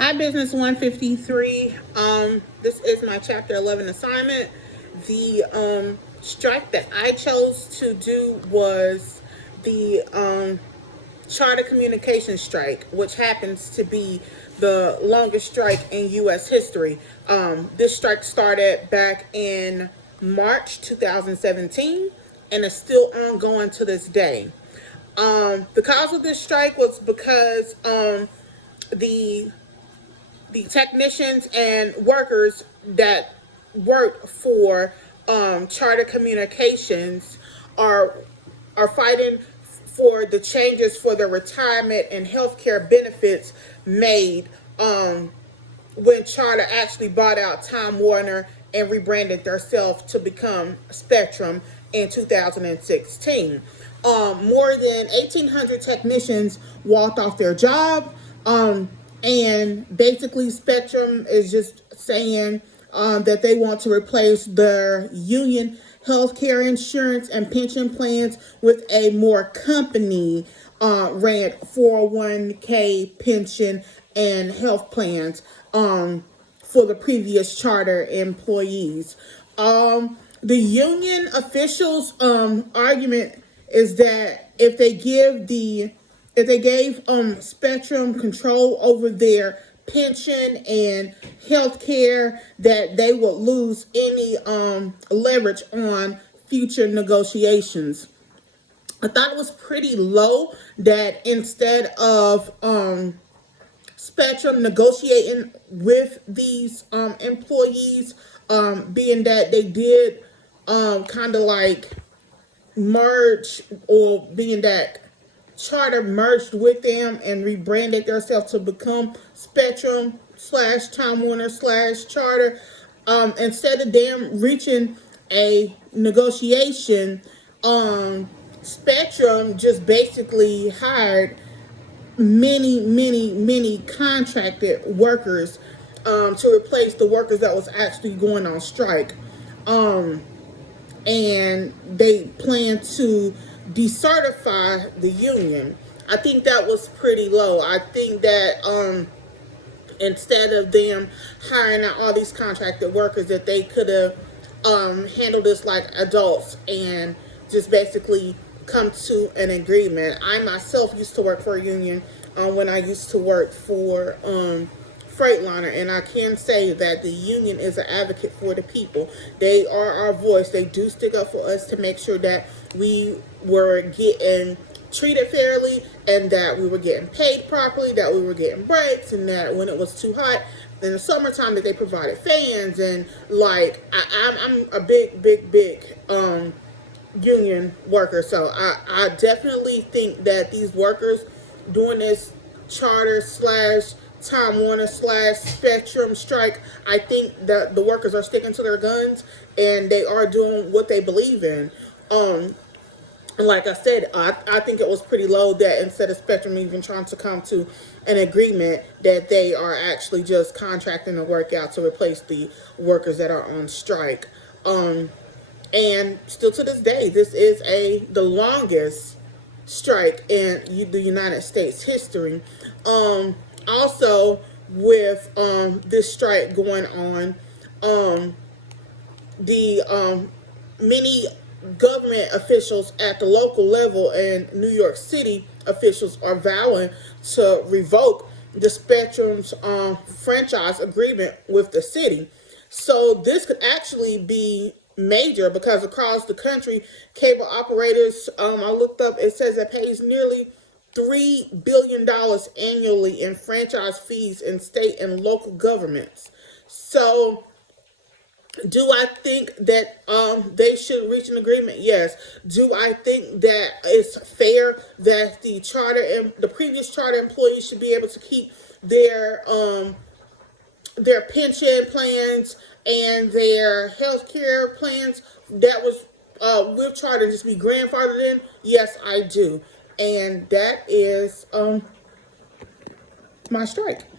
Hi, Business 153. This is my Chapter 11 assignment. The strike that I chose to do was the Charter Communications strike, which happens to be the longest strike in U.S. history. This strike started back in March 2017 and is still ongoing to this day. The cause of this strike was because the the technicians and workers that work for Charter Communications are fighting for the changes for the retirement and healthcare benefits made when Charter actually bought out Time Warner and rebranded themselves to become Spectrum in 2016. More than 1,800 technicians walked off their job. And basically, Spectrum is just saying that they want to replace their union healthcare insurance and pension plans with a more company ran 401k pension and health plans for the previous charter employees. The union officials' argument is that if they gave Spectrum control over their pension and health care, that they would lose any leverage on future negotiations. I thought it was pretty low that instead of Spectrum negotiating with these employees, being that they did kind of like merge, or being that Charter merged with them and rebranded themselves to become Spectrum slash Time Warner slash Charter. Instead of them reaching a negotiation, Spectrum just basically hired many contracted workers to replace the workers that was actually going on strike. And they plan to decertify the union. I think that was pretty low. I think that instead of them hiring out all these contracted workers, that they could have handled this like adults and just basically come to an agreement. I myself used to work for a union when I used to work for Freightliner, and I can say that the union is an advocate for the people. They are our voice. They do stick up for us to make sure that we were getting treated fairly, and that we were getting paid properly, that we were getting breaks, and that when it was too hot in the summertime, that they provided fans. And like I'm a big union worker, so I definitely think that these workers doing this Charter slash Time Warner slash Spectrum strike, I think that the workers are sticking to their guns and they are doing what they believe in. Like I said, I think it was pretty low that instead of Spectrum even trying to come to an agreement, that they are actually just contracting the work out to replace the workers that are on strike. And still to this day, this is the longest strike in the United States history. Also, with this strike going on, the many government officials at the local level and New York City officials are vowing to revoke the Spectrum's franchise agreement with the city. So this could actually be major, because across the country, cable operators, I looked up, it says it pays nearly $3 billion annually in franchise fees in state and local governments. So do I think that they should reach an agreement? Yes. Do I think that it's fair that the previous charter employees should be able to keep their pension plans and their health care plans that was with charter just be grandfathered in? Yes, I do. And that is my strike.